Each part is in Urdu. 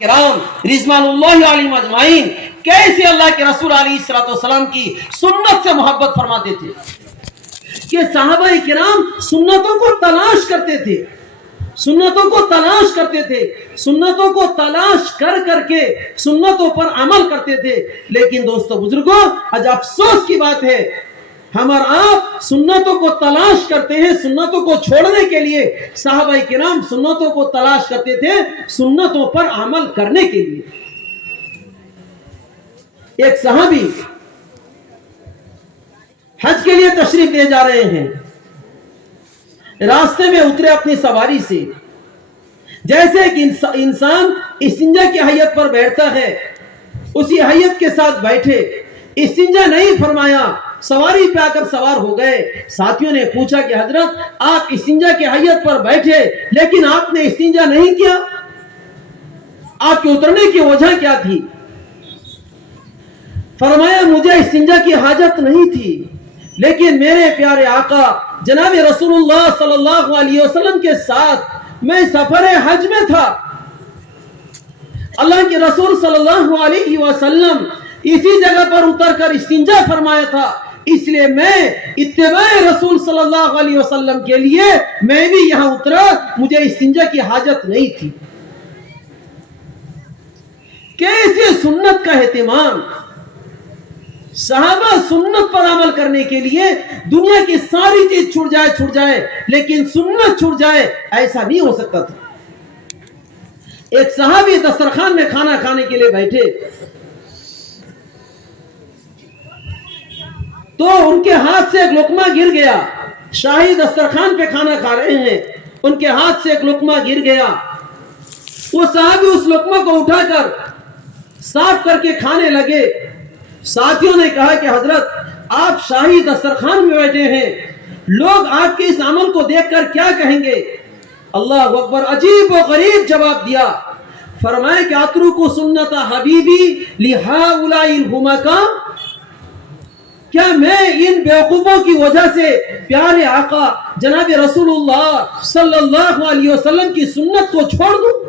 کرام رضوان اللہ علیہم اجمعین کیسے اللہ کے رسول علیہ السلام کی سنت سے محبت فرماتے تھے کہ صحابہ کرام سنتوں کو تلاش کرتے تھے، سنتوں کو تلاش کرتے تھے، سنتوں کو تلاش کر کر کے سنتوں پر عمل کرتے تھے۔ لیکن دوستو بزرگوں، آج افسوس کی بات ہے ہم اور آپ سنتوں کو تلاش کرتے ہیں سنتوں کو چھوڑنے کے لیے، صحابہ کرام سنتوں کو تلاش کرتے تھے سنتوں پر عمل کرنے کے لیے۔ ایک صحابی حج کے لیے تشریف لے جا رہے ہیں، راستے میں اترے اپنی سواری سے، جیسے ایک انسان استنجا کی حیت پر بیٹھتا ہے اسی حیت کے ساتھ بیٹھے، استنجا نہیں فرمایا، سواری پہ آ کر سوار ہو گئے۔ ساتھیوں نے پوچھا کہ حضرت آپ استنجا کی حیت پر بیٹھے لیکن آپ نے استنجا نہیں کیا، آپ کے اترنے کی وجہ کیا تھی؟ فرمایا مجھے استنجا کی حاجت نہیں تھی، لیکن میرے پیارے آقا جناب رسول اللہ صلی اللہ علیہ وسلم کے ساتھ میں سفر حج میں تھا، اللہ کے رسول صلی اللہ علیہ وسلم اسی جگہ پر اتر کر استنجا فرمایا تھا، اس لیے میں اتباع رسول صلی اللہ علیہ وسلم کے لیے میں بھی یہاں اترا، مجھے استنجا کی حاجت نہیں تھی۔ کیسے سنت کا اہتمام! صحابہ سنت پر عمل کرنے کے لیے دنیا کی ساری چیز چھوڑ جائے لیکن سنت چھوڑ جائے، ایسا نہیں ہو سکتا تھا۔ ایک صحابی دسترخوان میں کھانا کھانے کے لیے بیٹھے تو ان کے ہاتھ سے ایک لقمہ گر گیا، شاہی دسترخوان پہ کھانا کھا رہے ہیں، ان کے ہاتھ سے ایک لقمہ گر گیا، وہ صحابی اس لقمہ کو اٹھا کر صاف کر کے کھانے لگے۔ ساتھیوں نے کہا کہ حضرت آپ شاہی دسترخوان میں بیٹھے ہیں، لوگ آپ کے اس عمل کو دیکھ کر کیا کہیں گے؟ اللہ اکبر! عجیب و غریب جواب دیا، فرمائے کہ اترکو سنت حبیبی لہؤلاء الحمقاء، کیا میں ان بیوقوفوں کی وجہ سے پیارے آقا جناب رسول اللہ صلی اللہ علیہ وسلم کی سنت کو چھوڑ دوں؟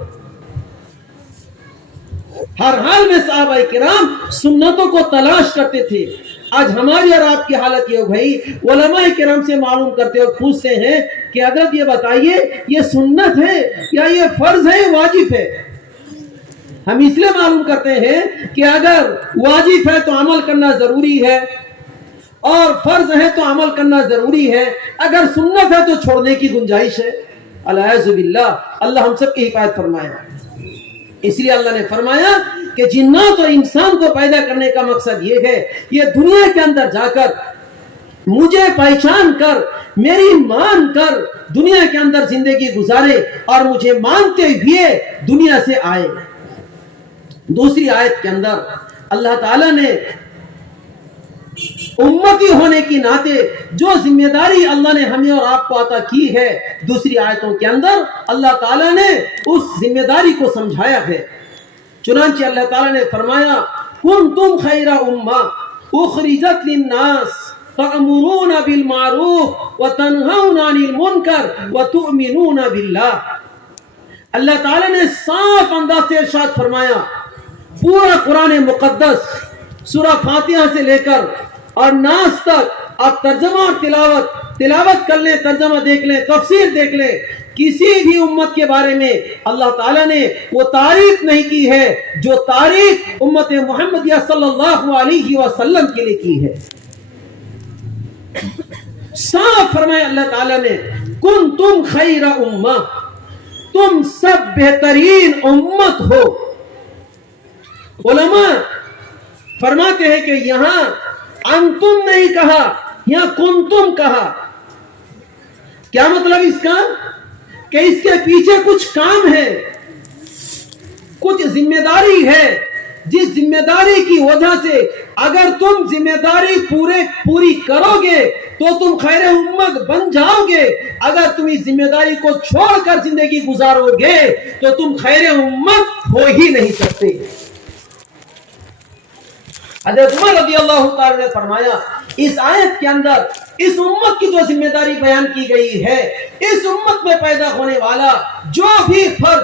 ہر حال میں صحابہ کرام سنتوں کو تلاش کرتے تھے۔ آج ہماری اور آپ کی حالت یہ ہو گئی، علماء کرام سے معلوم کرتے اور پوچھتے ہیں کہ حضرت یہ بتائیے یہ سنت ہے یا یہ فرض ہے واجب ہے؟ ہم اس لیے معلوم کرتے ہیں کہ اگر واجب ہے تو عمل کرنا ضروری ہے اور فرض ہے تو عمل کرنا ضروری ہے، اگر سنت ہے تو چھوڑنے کی گنجائش ہے۔ الیاذ باللہ، اللہ ہم سب کی حفاظت فرمائے۔ اس لیے اللہ نے فرمایا کہ جنات اور انسان کو پیدا کرنے کا مقصد یہ ہے یہ دنیا کے اندر جا کر مجھے پہچان کر میری مان کر دنیا کے اندر زندگی گزارے اور مجھے مانتے ہوئے دنیا سے آئے۔ دوسری آیت کے اندر اللہ تعالیٰ نے امتی ہونے کی ناطے جو ذمہ داری اللہ نے ہمیں اور آپ کو عطا کی ہے، دوسری آیتوں کے اندر اللہ تعالیٰ نے اس ذمہ داری کو سمجھایا ہے۔ چنانچہ اللہ تعالیٰ نے فرمایا کنتم خیر امہ اخرجت للناس تأمرون بالمعروف وتنہون عن المنکر وتؤمنون باللہ۔ اللہ تعالیٰ نے صاف انداز سے ارشاد فرمایا، پورا قرآن مقدس سورہ فاتحہ سے لے کر اور ناس تک آپ ترجمہ اور تلاوت کر لیں، ترجمہ دیکھ لیں، تفسیر دیکھ لیں، کسی بھی امت کے بارے میں اللہ تعالیٰ نے وہ تعریف نہیں کی ہے جو تعریف امت محمدیہ صلی اللہ علیہ وسلم کے لیے کی ہے۔ صاف فرمایا اللہ تعالیٰ نے کنتم خیر امہ، تم سب بہترین امت ہو۔ علماء فرماتے ہیں کہ یہاں انتم نہیں کہا، یہاں کنتم کہا۔ کیا مطلب اس کا؟ کہ اس کے پیچھے کچھ کام ہے، کچھ ذمہ داری ہے، جس ذمہ داری کی وجہ سے اگر تم ذمہ داری پوری کرو گے تو تم خیر امت بن جاؤ گے، اگر تم اس ذمہ داری کو چھوڑ کر زندگی گزارو گے تو تم خیر امت ہو ہی نہیں سکتے۔ حضرت عمر رضی اللہ تعالی نے فرمایا اس آیت کے اندر اس امت کی جو ذمہ داری بیان کی گئی ہے، اس امت میں پیدا ہونے والا جو بھی فرد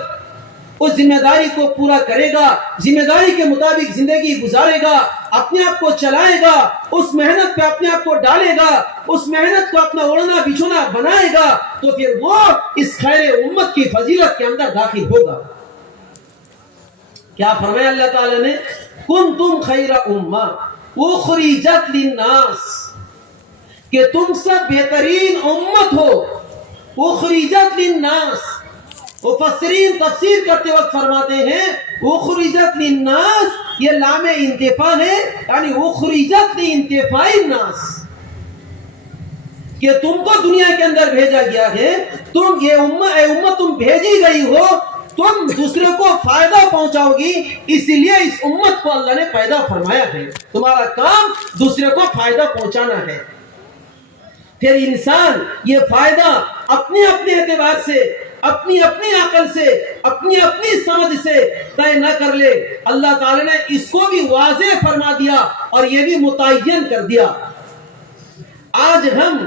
اس ذمہ داری کو پورا کرے گا، ذمہ داری کے مطابق زندگی گزارے گا، اپنے آپ کو چلائے گا، اس محنت پہ اپنے آپ کو ڈالے گا، اس محنت کو اپنا اوڑھنا بچھونا بنائے گا، تو پھر وہ اس خیر امت کی فضیلت کے اندر داخل ہوگا۔ کیا فرمایا اللہ تعالیٰ نے؟ کنتم خیر امہ اخرجت للناس، کہ تم سب بہترین امت ہو، اخرجت للناس۔ مفسرین تفسیر کرتے وقت فرماتے ہیں اخرجت للناس، یہ لام انتفاع ہے، یعنی اخرجت لانتفاع الناس، کہ تم کو دنیا کے اندر بھیجا گیا ہے، تم یہ امت تم بھیجی گئی ہو، تم دوسرے کو فائدہ پہنچاؤ گی، اس لیے اس امت کو اللہ نے پیدا فرمایا ہے، تمہارا کام دوسرے کو فائدہ پہنچانا ہے۔ پھر انسان یہ فائدہ اپنے اپنے اعتبار سے، اپنی اپنی عقل سے، اپنی اپنی سمجھ سے طے نہ کر لے، اللہ تعالی نے اس کو بھی واضح فرما دیا اور یہ بھی متعین کر دیا۔ آج ہم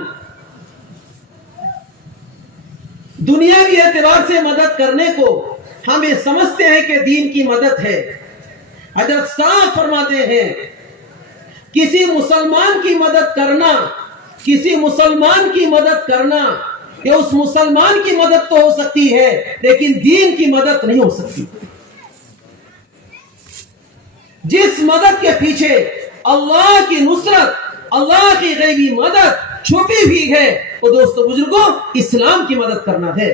دنیاوی اعتبار سے مدد کرنے کو ہم یہ سمجھتے ہیں کہ دین کی مدد ہے۔ حضرت صاحب فرماتے ہیں کسی مسلمان کی مدد کرنا، کسی مسلمان کی مدد کرنا، یہ اس مسلمان کی مدد تو ہو سکتی ہے لیکن دین کی مدد نہیں ہو سکتی۔ جس مدد کے پیچھے اللہ کی نصرت، اللہ کی غیبی مدد چھپی ہوئی ہے، وہ دوستو بزرگوں اسلام کی مدد کرنا ہے۔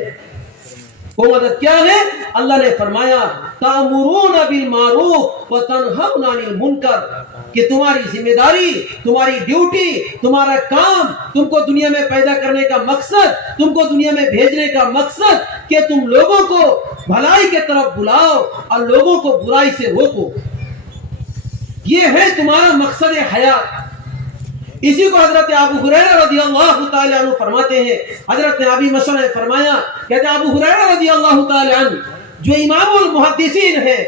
وہ مدد کیا ہے؟ اللہ نے فرمایا تَأْمُرُونَ بِالْمَعْرُوفِ وَتَنْهَوْنَ عَنِ الْمُنْكَرِ، کہ تمہاری ذمہ داری، تمہاری ڈیوٹی، تمہارا کام، تم کو دنیا میں پیدا کرنے کا مقصد، تم کو دنیا میں بھیجنے کا مقصد کہ تم لوگوں کو بھلائی کے طرف بلاؤ اور لوگوں کو برائی سے روکو، یہ ہے تمہارا مقصد حیات۔ اسی کو حضرت ابو ہریرہ رضی اللہ تعالی عنہ فرماتے ہیں، حضرت ابی مسعود نے فرمایا، کہتے ہیں ابو ہریرہ رضی اللہ تعالی عنہ جو امام المحدثین ہیں،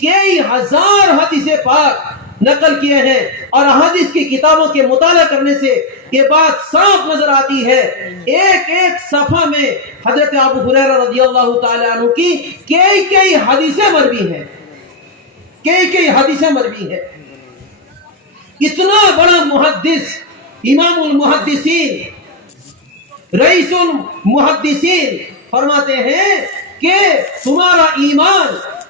کئی ہزار حدیث پاک نقل کیے ہیں، اور حدیث کی کتابوں کے مطالعہ کرنے سے یہ بات صاف نظر آتی ہے، ایک ایک صفحہ میں حضرت ابو ہریرہ رضی اللہ تعالی عنہ کی کئی حدیثیں مروی ہیں، کئی حدیثیں مروی ہیں۔ اتنا بڑا محدث، امام المحدثین، رئیس المحدثین فرماتے ہیں کہ تمہارا ایمان،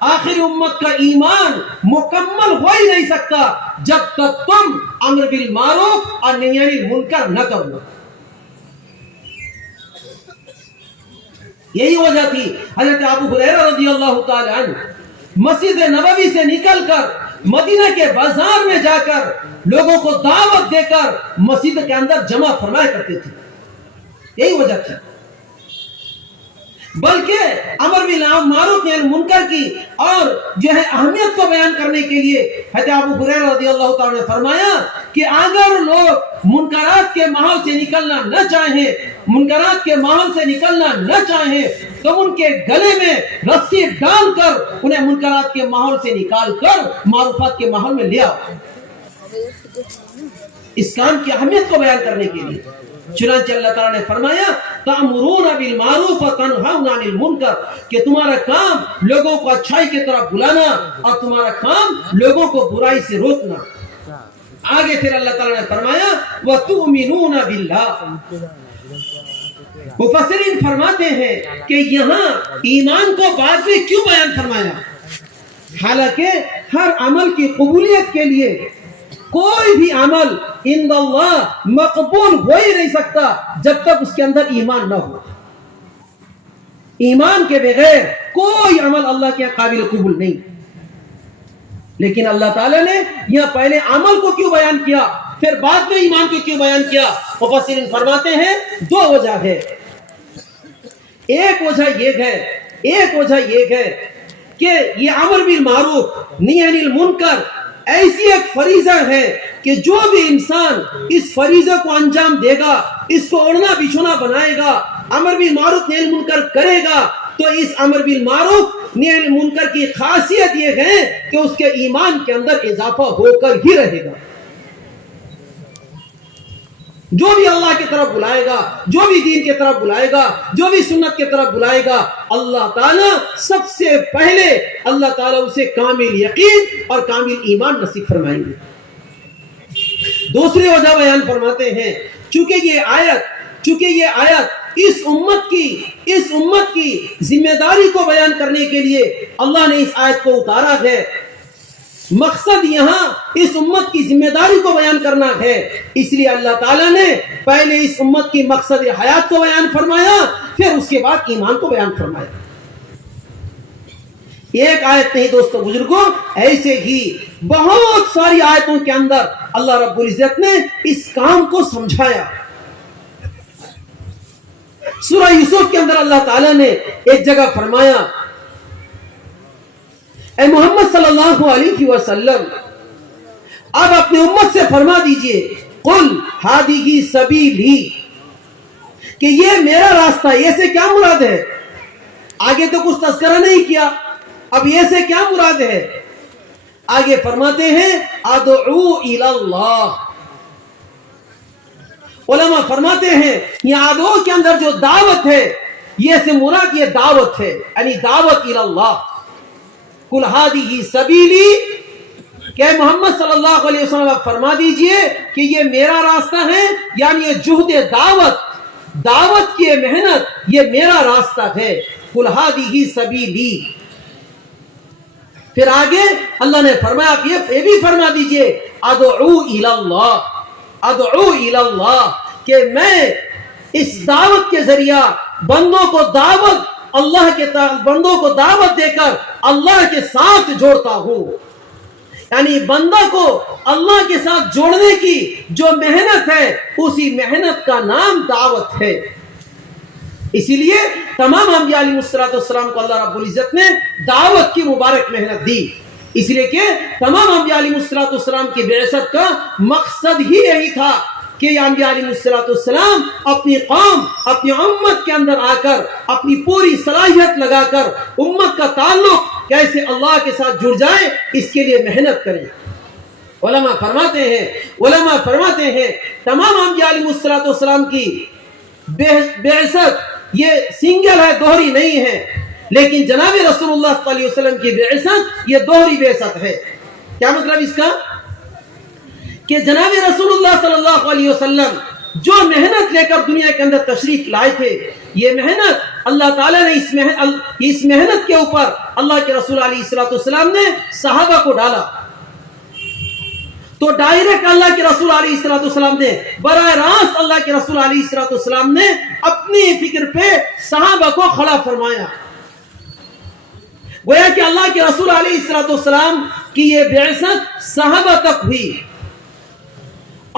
آخر امت کا ایمان مکمل ہو ہی نہیں سکتا جب تک تم امر بالمعروف اور نہی عن المنکر نہ کرو۔ یہی وجہ تھی حضرت ابو ہریرہ رضی اللہ تعالی عنہ مسجد نبوی سے نکل کر مدینہ کے بازار میں جا کر لوگوں کو دعوت دے کر مسجد کے اندر جمع فرمایا کرتے تھے، یہی وجہ تھی۔ بلکہ امر بالمعروف نہی عن المنکر کی اور جو ہے اہمیت کو بیان کرنے کے لیے حضرت ابو ہریرہ رضی اللہ تعالی نے فرمایا کہ اگر لوگ منکرات کے ماحول سے نکلنا نہ چاہیں، منکرات کے ماحول سے نکلنا نہ چاہیں، تو ان کے گلے میں رسی ڈال کر انہیں منکرات کے ماحول سے نکال کر معروفات کے ماحول میں لے آؤ، اس کام کی اہمیت کو بیان کرنے کے لیے۔ چنانچہ اللہ تعالیٰ نے فرمایا تَأْمُرُونَ بِالْمَعْرُوفِ وَتَنْهَوْنَ عَنِ الْمُنْكَرِ، کہ تمہارا کام لوگوں کو اچھائی کی طرف بلانا اور تمہارا کام لوگوں کو برائی سے روکنا۔ آگے پھر اللہ تعالیٰ نے فرمایا وَتُؤْمِنُونَ بِاللَّهِ۔ مفسرین فرماتے ہیں کہ یہاں ایمان کو بعد میں کیوں بیان فرمایا؟ حالانکہ ہر عمل کی قبولیت کے لیے کوئی بھی عمل عند اللہ مقبول ہو ہی نہیں سکتا جب تک اس کے اندر ایمان نہ ہو۔ ایمان کے بغیر کوئی عمل اللہ کے قابل قبول نہیں۔ لیکن اللہ تعالیٰ نے یہاں پہلے عمل کو کیوں بیان کیا، پھر بعد میں ایمان کو کیوں بیان کیا؟ مفسرین فرماتے ہیں دو وجہ ہے۔ ایک وجہ یہ ہے کہ یہ امر بالمعروف نہی عن المنکر ایسی ایک فریضہ ہے کہ جو بھی انسان اس فریضہ کو انجام دے گا، اس کو اوڑھنا بچھونا بنائے گا، امر بالمعروف نہی عن المنکر کرے گا، تو اس امر بالمعروف نہی عن المنکر کی خاصیت یہ ہے کہ اس کے ایمان کے اندر اضافہ ہو کر ہی رہے گا۔ جو بھی اللہ کی طرف بلائے گا، جو بھی دین کی طرف بلائے گا، جو بھی سنت کی طرف بلائے گا، اللہ تعالیٰ سب سے پہلے اللہ تعالیٰ اسے کامل یقین اور کامل ایمان نصیب فرمائیں گے۔ دوسری وجہ بیان فرماتے ہیں، چونکہ یہ آیت اس امت کی ذمہ داری کو بیان کرنے کے لیے اللہ نے اس آیت کو اتارا ہے۔ مقصد یہاں اس امت کی ذمہ داری کو بیان کرنا ہے، اس لیے اللہ تعالیٰ نے پہلے اس امت کی مقصد حیات کو بیان فرمایا، پھر اس کے بعد ایمان کو بیان فرمایا۔ ایک آیت نہیں دوستو بزرگوں، ایسے ہی بہت ساری آیتوں کے اندر اللہ رب العزت نے اس کام کو سمجھایا۔ سورہ یوسف کے اندر اللہ تعالیٰ نے ایک جگہ فرمایا، اے محمد صلی اللہ علیہ وسلم آپ اپنے امت سے فرما دیجئے، قل ہادیہ سبیلی، کہ یہ میرا راستہ ہے۔ یہ سے کیا مراد ہے؟ آگے تو کچھ تذکرہ نہیں کیا، اب یہ سے کیا مراد ہے؟ آگے فرماتے ہیں ادعو الی اللہ۔ علماء فرماتے ہیں یہ ادعو کے اندر جو دعوت ہے، یہ سے مراد یہ دعوت ہے، یعنی دعوت الی اللہ۔ قل ہادیہ سبیلی، کہ محمد صلی اللہ علیہ وسلم آپ فرما دیجئے کہ یہ میرا راستہ ہے، یعنی یہ جہد دعوت کی محنت یہ میرا راستہ ہے۔ قل ہادیہ سبیلی، پھر آگے اللہ نے فرمایا آپ یہ بھی فرما دیجئے ادعو الی اللہ، کہ میں اس دعوت کے ذریعہ بندوں کو دعوت دے کر اللہ کے ساتھ جوڑتا ہوں۔ یعنی بندہ کو اللہ کے ساتھ جوڑنے کی جو محنت ہے، اسی محنت کا نام دعوت ہے۔ اسی لیے تمام انبیاء علیہ السلام کو اللہ رب العزت نے دعوت کی مبارک محنت دی، اس لیے کہ تمام انبیاء علیہ السلام کی بعثت کا مقصد ہی یہی تھا کہ انبیاء علیہ السلام اپنی قوم، اپنی امت کے اندر آ کر اپنی پوری صلاحیت لگا کر امت کا تعلق کیسے اللہ کے ساتھ جڑ جائے، اس کے لیے محنت کریں۔ علماء فرماتے ہیں تمام انبیاء علیہ السلام کی بعثت یہ سنگل ہے، دوہری نہیں ہے، لیکن جناب رسول اللہ صلی اللہ علیہ وسلم کی بعثت یہ دوہری بعثت ہے۔ کیا مطلب اس کا؟ کہ جناب رسول اللہ صلی اللہ علیہ وسلم جو محنت لے کر دنیا کے اندر تشریف لائے تھے، یہ محنت اللہ تعالیٰ نے اس محنت کے اوپر اللہ کے رسول علیہ السلام نے صحابہ کو ڈالا، تو ڈائریکٹ اللہ کے رسول علیہ السلام نے براہ راست اللہ کے رسول علیہ السلام نے اپنی فکر پہ صحابہ کو کھڑا فرمایا۔ گویا کہ اللہ کے رسول علیہ السلام کی یہ بعثت صحابہ تک ہوئی،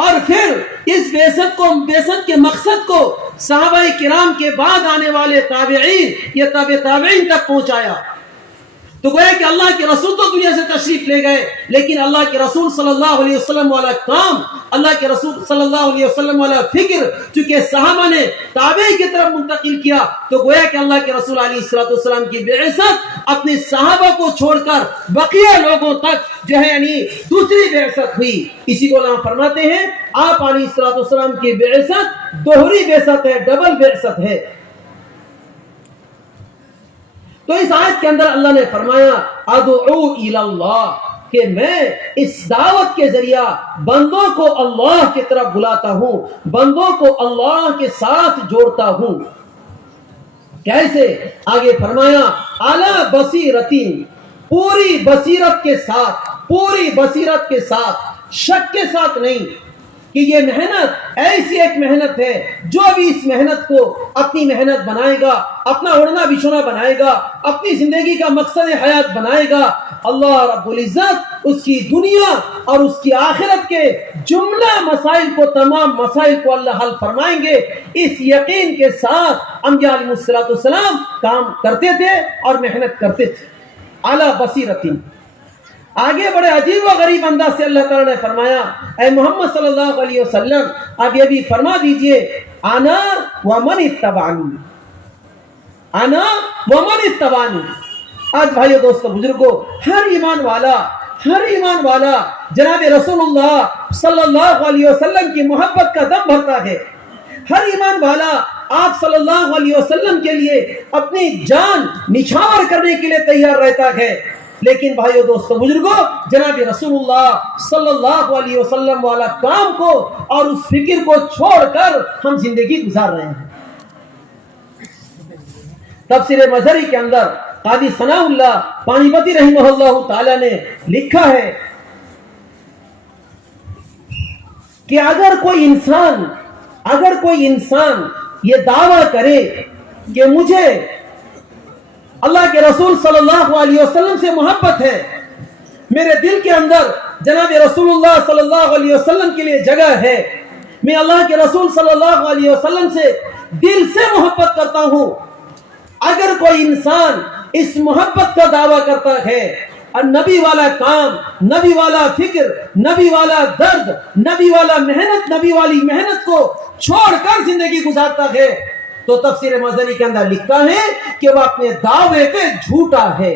اور پھر اس بعثت کے مقصد کو صحابہ کرام کے بعد آنے والے تابعین یا تابع تابعین تک پہنچایا۔ تو گویا کہ اللہ کے رسول تو دنیا سے تشریف لے گئے، لیکن اللہ کے رسول صلی اللہ علیہ وسلم والا کام، اللہ کے رسول صلی اللہ علیہ وسلم والا فکر چونکہ صحابہ نے تابع کی طرف منتقل کیا، تو گویا کہ اللہ کے رسول علیہ السلام کی بعثت اپنے صحابہ کو چھوڑ کر بقیہ لوگوں تک جو ہے یعنی دوسری بعثت ہوئی۔ اسی کو علماء فرماتے ہیں آپ علیہ السلام کی بعثت دوہری بعثت ہے، ڈبل بعثت ہے۔ تو اس آیت کے اندر اللہ نے فرمایا ادعو الی اللہ، کہ میں اس دعوت کے ذریعہ بندوں کو اللہ کی طرف بلاتا ہوں، بندوں کو اللہ کے ساتھ جوڑتا ہوں۔ کیسے؟ آگے فرمایا اعلی بصیرتین، پوری بصیرت کے ساتھ، شک کے ساتھ نہیں، کہ یہ محنت ایسی ایک محنت ہے جو بھی اس محنت کو اپنی محنت بنائے گا، اپنا اڑنا بچھونا بنائے گا، اپنی زندگی کا مقصد حیات بنائے گا، اللہ رب العزت اس کی دنیا اور اس کی آخرت کے جملہ مسائل کو، تمام مسائل کو اللہ حل فرمائیں گے۔ اس یقین کے ساتھ انبیاء علیہ السلام کام کرتے تھے اور محنت کرتے تھے۔ اعلیٰ بصیرتین، آگے بڑے عجیب و غریب انداز سے اللہ تعالیٰ نے فرمایا اے محمد صلی اللہ علیہ وسلم آپ یہ بھی فرما دیجئے انا ومن اتبعنی، انا ومن اتبعنی۔ آج بھائیو دوستو بزرگو، ہر ایمان والا ہر ایمان والا جناب رسول اللہ صلی اللہ علیہ وسلم کی محبت کا دم بھرتا ہے. ہر ایمان والا آپ صلی اللہ علیہ وسلم کے لیے اپنی جان نچھاور کرنے کے لیے تیار رہتا ہے. لیکن بھائیو دوستو بزرگوں، جناب رسول اللہ صلی اللہ علیہ وسلم والا کام کو اور اس فکر کو چھوڑ کر ہم زندگی گزار رہے ہیں. تفسیر مظہری کے اندر قاضی ثناء اللہ پانی پتی رحمہ اللہ تعالی نے لکھا ہے کہ اگر کوئی انسان یہ دعویٰ کرے کہ مجھے اللہ کے رسول صلی اللہ علیہ وسلم سے محبت ہے، میرے دل کے اندر جناب رسول اللہ صلی اللہ علیہ وسلم کے لیے جگہ ہے، میں اللہ کے رسول صلی اللہ علیہ وسلم سے دل سے محبت کرتا ہوں. اگر کوئی انسان اس محبت کا دعویٰ کرتا ہے اور نبی والا کام، نبی والا فکر، نبی والا درد، نبی والا محنت، نبی والی محنت کو چھوڑ کر زندگی گزارتا ہے، تو تفسیر مظہری کے اندر لکھا ہے کہ وہ اپنے دعوے پہ جھوٹا ہے.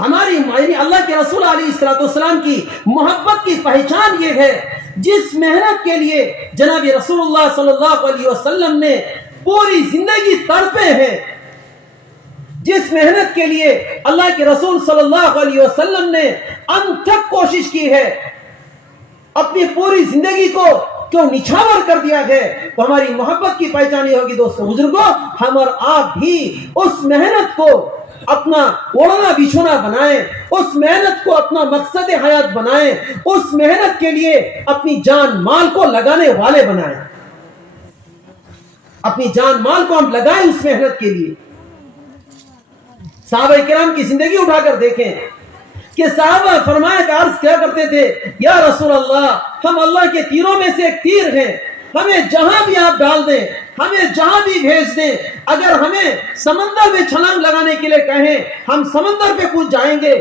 ہماری اللہ کے رسول علیہ السلام کی محبت کی پہچان یہ ہے، جس محنت کے لیے جناب رسول اللہ صلی اللہ علیہ وسلم نے پوری زندگی تڑپے ہیں، جس محنت کے لیے اللہ کے رسول صلی اللہ علیہ وسلم نے انت تک کوشش کی ہے، اپنی پوری زندگی کو کیوں نچھاور کر دیا ہے، تو ہماری محبت کی پہچان یہ ہوگی دوستو بزرگوں، ہم اور آپ بھی اس محنت کو اپنا اوڑھنا بچھونا بنائیں، اس محنت کو اپنا مقصد حیات بنائیں، اس محنت کے لیے اپنی جان مال کو لگانے والے بنائیں، اپنی جان مال کو ہم لگائیں اس محنت کے لیے. صحابہ کرام کی زندگی اٹھا کر دیکھیں کہ صحابہ فرمایا کہ عرض کیا کرتے تھے، یا رسول اللہ ہم اللہ کے تیروں میں سے ایک تیر ہیں، ہمیں جہاں بھی آپ ڈال دیں، ہمیں جہاں بھی بھیج دیں، اگر ہمیں سمندر میں چھلانگ لگانے کے لیے کہیں ہم سمندر پہ کود جائیں گے،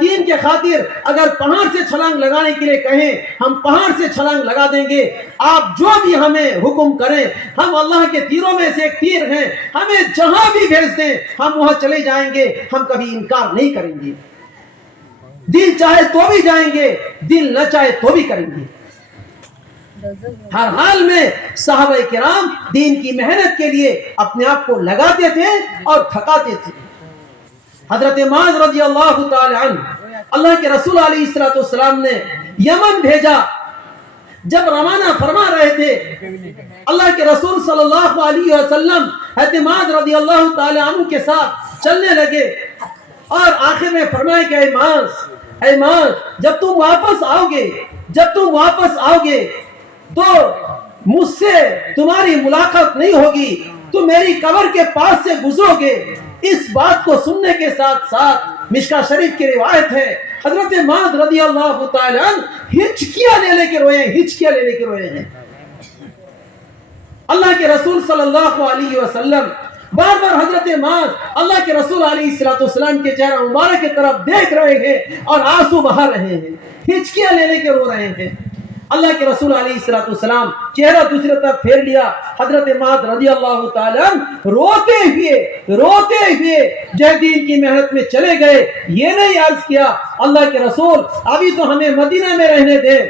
دین کے خاطر اگر پہاڑ سے چھلانگ لگانے کے لیے کہیں ہم پہاڑ سے چھلانگ لگا دیں گے، آپ جو بھی ہمیں حکم کریں، ہم اللہ کے تیروں میں سے ایک تیر ہیں، ہمیں جہاں بھی بھیج دیں ہم وہاں چلے جائیں گے، ہم کبھی انکار نہیں کریں گے. دل چاہے تو بھی جائیں گے، دل نہ چاہے تو بھی کریں گے. ہر حال میں صحابہ کرام دین کی محنت کے لیے اپنے آپ کو لگاتے تھے اور تھکاتے تھے. حضرت معاذ رضی اللہ تعالی عنہ اللہ کے رسول علیہ السلام نے یمن بھیجا. جب روانہ فرما رہے تھے اللہ کے رسول صلی اللہ علیہ وسلم حضرت معاذ رضی اللہ تعالی عنہ کے ساتھ چلنے لگے اور آخر میں فرمائے کہ اے معاذ جب تم واپس آؤ گے تو مجھ سے تمہاری ملاقات نہیں ہوگی، تم میری قبر کے پاس سے گزرو گے. اس بات کو سننے کے ساتھ ساتھ مشکا شریف کی روایت ہے حضرت معاذ رضی اللہ تعالی عنہ ہچکیاں لے لے کے روئے ہیں. اللہ کے رسول صلی اللہ علیہ وسلم بار بار حضرت معاذ اللہ کے رسول علیہ السلام کے چہرہ مبارک کی طرف دیکھ رہے ہیں اور آنسو بہا رہے ہیں، ہچکیاں لے کے رو رہے ہیں. اللہ کے رسول علیہ السلام چہرہ دوسری طرف پھیر لیا. حضرت معاذ رضی اللہ تعالی عنہ روتے ہوئے دین کی محنت میں چلے گئے. یہ نہیں عرض کیا اللہ کے رسول ابھی تو ہمیں مدینہ میں رہنے دیں،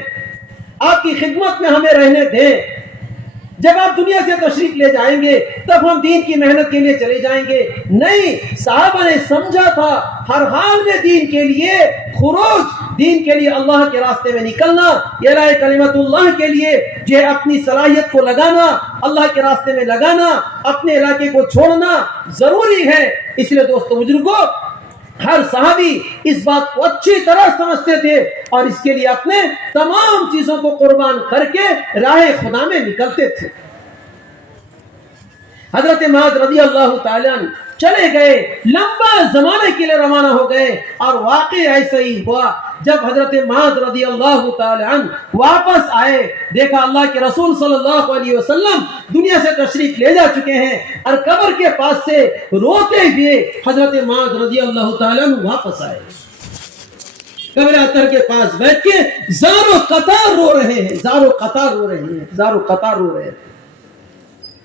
آپ کی خدمت میں ہمیں رہنے دیں، جب آپ دنیا سے تشریف لے جائیں گے تب ہم دین کی محنت کے لیے چلے جائیں گے. نہیں، صحابہ نے سمجھا تھا ہر حال میں دین کے لیے خروج، دین کے لیے اللہ کے راستے میں نکلنا، اعلاء کلمت اللہ کے لیے جو اپنی صلاحیت کو لگانا، اللہ کے راستے میں لگانا، اپنے علاقے کو چھوڑنا ضروری ہے. اس لیے دوستو بزرگوں ہر صحابی اس بات کو اچھی طرح سمجھتے تھے اور اس کے لیے اپنے تمام چیزوں کو قربان کر کے راہ خدا میں نکلتے تھے. حضرت معاذ رضی اللہ تعالی عنہ چلے گئے، لمبا زمانے کے لیے روانہ ہو گئے اور واقع ایسا ہی ہوا. جب حضرت معاذ رضی اللہ تعالی عنہ واپس آئے، دیکھا اللہ کے رسول صلی اللہ علیہ وسلم دنیا سے تشریف لے جا چکے ہیں اور قبر کے پاس سے روتے ہوئے حضرت معاذ رضی اللہ تعالی عنہ واپس آئے. قبر اطہر کے پاس بیٹھ کے زارو قطار رو رہے ہیں،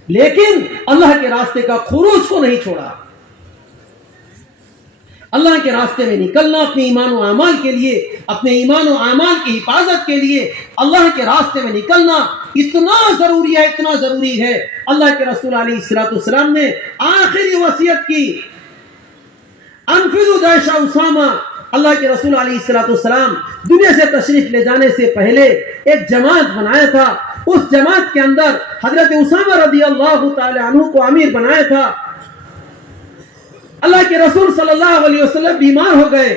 لیکن اللہ کے راستے کا خروج کو نہیں چھوڑا. اللہ کے راستے میں نکلنا اپنے ایمان و اعمال کے لیے، اپنے ایمان و اعمال کی حفاظت کے لیے اللہ کے راستے میں نکلنا اتنا ضروری ہے، اتنا ضروری ہے۔ اللہ کے رسول علیہ الصلوۃ والسلام نے آخری وصیت کی، انفذوا جیش اسامہ۔ اللہ کے رسول علیہ الصلوۃ والسلام دنیا سے تشریف لے جانے سے پہلے ایک جماعت بنایا تھا، اس جماعت کے اندر حضرت اسامہ رضی اللہ تعالی عنہ کو امیر بنایا تھا۔ اللہ کے رسول صلی اللہ علیہ وسلم بیمار ہو گئے،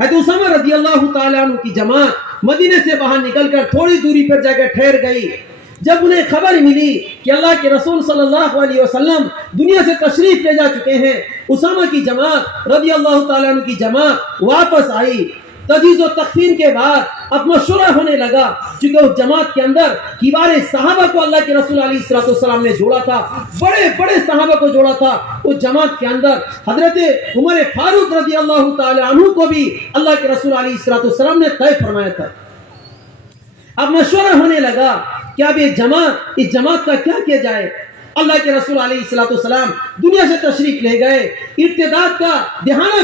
حضرت اسامہ رضی اللہ تعالی عنہ کی جماعت مدینے سے باہر نکل کر تھوڑی دوری پر جا کر ٹھہر گئی۔ جب انہیں خبر ملی کہ اللہ کے رسول صلی اللہ علیہ وسلم دنیا سے تشریف لے جا چکے ہیں، اسامہ کی جماعت رضی اللہ تعالی عنہ کی جماعت واپس آئی۔ تجہیز و تکفین کے بعد اب مشورہ ہونے لگا، چونکہ اس جماعت کے اندر کبار صحابہ کو اللہ کے رسول علیہ الصلوۃ والسلام نے جوڑا تھا، بڑے بڑے صحابہ کو جوڑا تھا۔ اس جماعت کے اندر حضرت عمر فاروق رضی اللہ تعالی عنہ کو بھی اللہ کے رسول علیہ الصلوۃ والسلام نے طے فرمایا تھا۔ اب مشورہ ہونے لگا کہ اب یہ جماعت، اس جماعت کا کیا کیا جائے۔ اللہ کے رسول علیہ الصلوۃ والسلام دنیا سے تشریف لے گئے، ارتداد کا دہانہ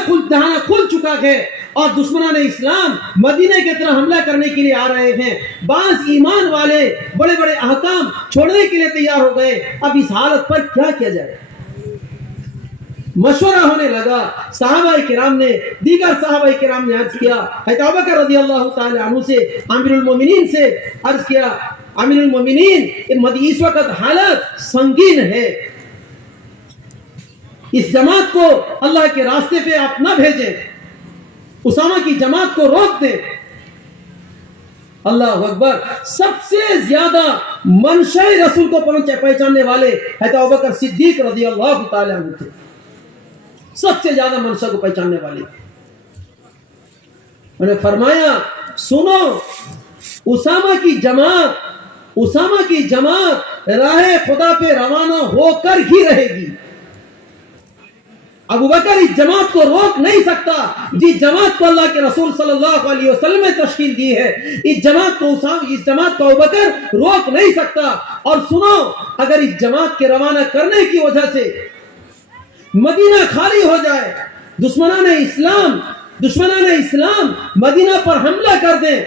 کھل چکا ہے اور دشمنان اسلام مدینہ کی طرف حملہ کرنے کے لیے آ رہے ہیں۔ بعض ایمان والے بڑے بڑے احکام چھوڑنے کے لیے تیار ہو گئے۔ اب اس حالت پر کیا کیا جائے؟ مشورہ ہونے لگا۔ صحابہ کرام نے، دیگر صحابہ کرام نے عرض کیا، حضرت ابوبکر رضی اللہ تعالی عنہ سے، امیر المومنین سے عرض کیا، امیر المومنین اس وقت حالت سنگین ہے، اس جماعت کو اللہ کے راستے پہ آپ نہ بھیجیں، اسامہ کی جماعت کو روک دیں۔ اللہ اکبر۔ سب سے زیادہ منشاء رسول کو پہچاننے والے حضرت ابوبکر صدیق رضی اللہ تعالی عنہ تھے، سب سے زیادہ منشاء کو پہچاننے والے۔ انہوں نے فرمایا، سنو، اسامہ کی جماعت راہ خدا پہ روانہ ہو کر ہی رہے گی۔ ابوبکر اس جماعت کو روک نہیں سکتا، جس جماعت کو اللہ کے رسول صلی اللہ علیہ وسلم نے تشکیل دی ہے، اس جماعت کو ابوبکر روک نہیں سکتا۔ اور سنو، اگر اس جماعت کے روانہ کرنے کی وجہ سے مدینہ خالی ہو جائے، دشمنان اسلام مدینہ پر حملہ کر دیں،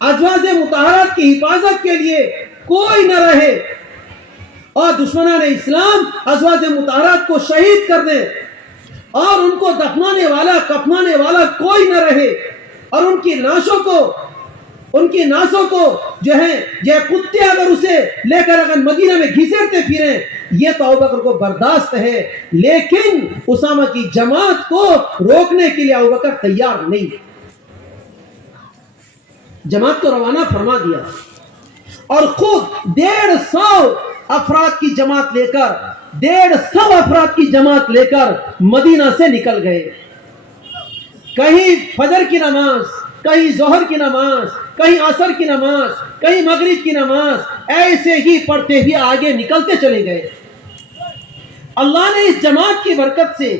ازواج مطہرات کی حفاظت کے لیے کوئی نہ رہے اور دشمنان اسلام ازواج مطہرات کو شہید کر دیں اور ان کو دفنانے والا کفنانے والا کوئی نہ رہے، اور ان کی ناسوں کو جو ہے یہ کتے اگر اسے لے کر اگر مدینہ میں گھسیٹتے پھریں، یہ تو ابوبکر کو برداشت ہے، لیکن اسامہ کی جماعت کو روکنے کے لیے ابوبکر تیار نہیں۔ جماعت کو روانہ فرما دیا اور خود 150 افراد کی جماعت لے کر مدینہ سے نکل گئے۔ کہیں فجر کی نماز، کہیں ظہر کی نماز، کہیں عصر کی نماز، کہیں مغرب کی نماز، ایسے ہی پڑھتے ہی آگے نکلتے چلے گئے۔ اللہ نے اس جماعت کی برکت سے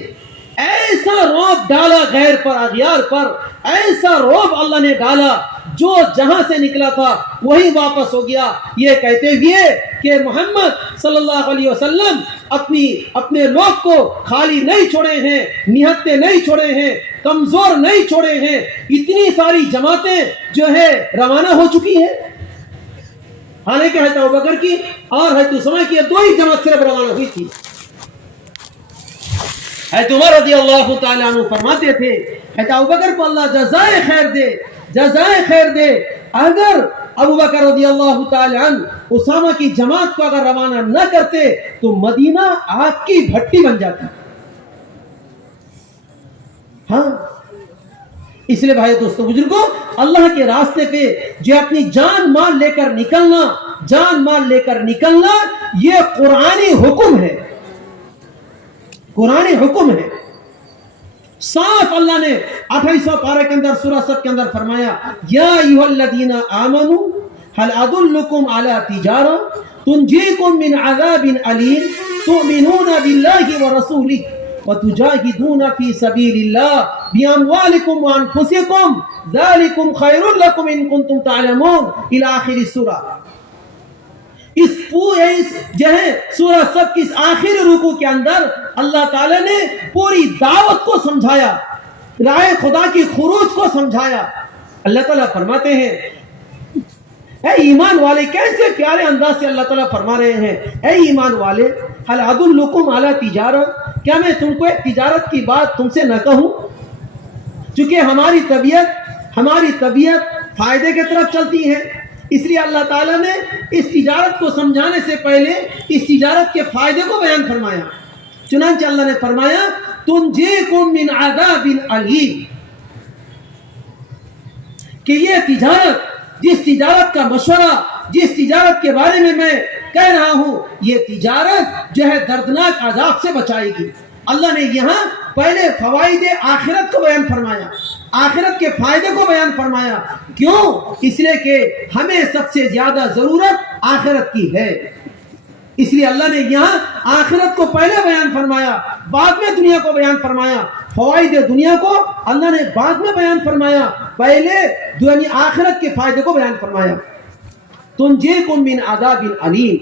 ایسا رعب ڈالا غیر پر، اغیار پر، ایسا رعب اللہ نے ڈالا، جو جہاں سے نکلا تھا وہی واپس ہو گیا، یہ کہتے ہوئے کہ محمد صلی اللہ علیہ وسلم اپنے لوگ کو خالی نہیں چھوڑے ہیں، نہتے نہیں چھوڑے ہیں، کمزور نہیں چھوڑے ہیں۔ اتنی ساری جماعتیں جو ہے روانہ ہو چکی ہیں، حالانکہ حضرت ابوبکر کی اور حضرت اسامہ کی دو ہی جماعت صرف روانہ ہوئی تھی۔ حضرت عمر رضی اللہ تعالی عنہ فرماتے تھے، حضرت ابوبکر کو اللہ جزائے خیر دے، اگر ابوبکر رضی اللہ تعالی عنہ اسامہ کی جماعت کو اگر روانہ نہ کرتے تو مدینہ آگ کی بھٹی بن جاتی۔ ہاں، اس لیے بھائی دوستو بزرگوں، اللہ کے راستے پہ جو اپنی جان مال لے کر نکلنا یہ قرآنی حکم ہے، قرآنی حکم ہے۔ صاف اللہ نے 28واں پارہ کے اندر سورہ صف کے اندر فرمایا، یا ایھا الذین آمنوا هل ادلکم علی تجارہ تنجیکم من عذاب علیم تؤمنون باللہ ورسولہ وتجاہدون فی سبیل اللہ باموالکم وانفسکم ذالکم خیر لکم ان کنتم تعلمون الی آخر سورہ۔ اس جو ہے سورہ سب کی اس آخری رکوع کے اندر اللہ تعالی نے پوری دعوت کو سمجھایا، رائے خدا کی خروج کو سمجھایا۔ اللہ تعالیٰ فرماتے ہیں اے ایمان والے، کیسے پیارے انداز سے اللہ تعالیٰ فرما رہے ہیں، اے ایمان والے هل ادلکم علی تجارہ، کیا میں تم کو ایک تجارت کی بات تم سے نہ کہوں؟ چونکہ ہماری طبیعت فائدے کی طرف چلتی ہے، اس لیے اللہ تعالیٰ نے اس تجارت کو سمجھانے سے پہلے اس تجارت کے فائدے کو بیان فرمایا۔ چنانچہ اللہ نے فرمایا تنجیکم من عذاب علیم، کہ یہ تجارت، جس تجارت کا مشورہ، جس تجارت کے بارے میں کہہ رہا ہوں، یہ تجارت جو ہے دردناک عذاب سے بچائے گی۔ اللہ نے یہاں پہلے فوائد آخرت کو بیان فرمایا، آخرت کے فائدے کو بیان فرمایا۔ کیوں؟ اس لیے کہ ہمیں سب سے زیادہ ضرورت آخرت کی ہے، اس لیے اللہ نے یہاں آخرت کو پہلے بیان فرمایا، بعد میں دنیا کو بیان فرمایا۔ فوائد دنیا کو اللہ نے بعد میں بیان فرمایا، پہلے دنیا آخرت کے فائدے کو بیان فرمایا۔ تنجیکم من عذاب علیم،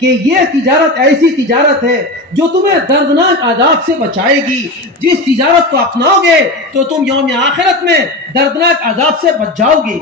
کہ یہ تجارت ایسی تجارت ہے جو تمہیں دردناک عذاب سے بچائے گی۔ جس تجارت کو اپناؤ گے تو تم یوم آخرت میں دردناک عذاب سے بچ جاؤ گے۔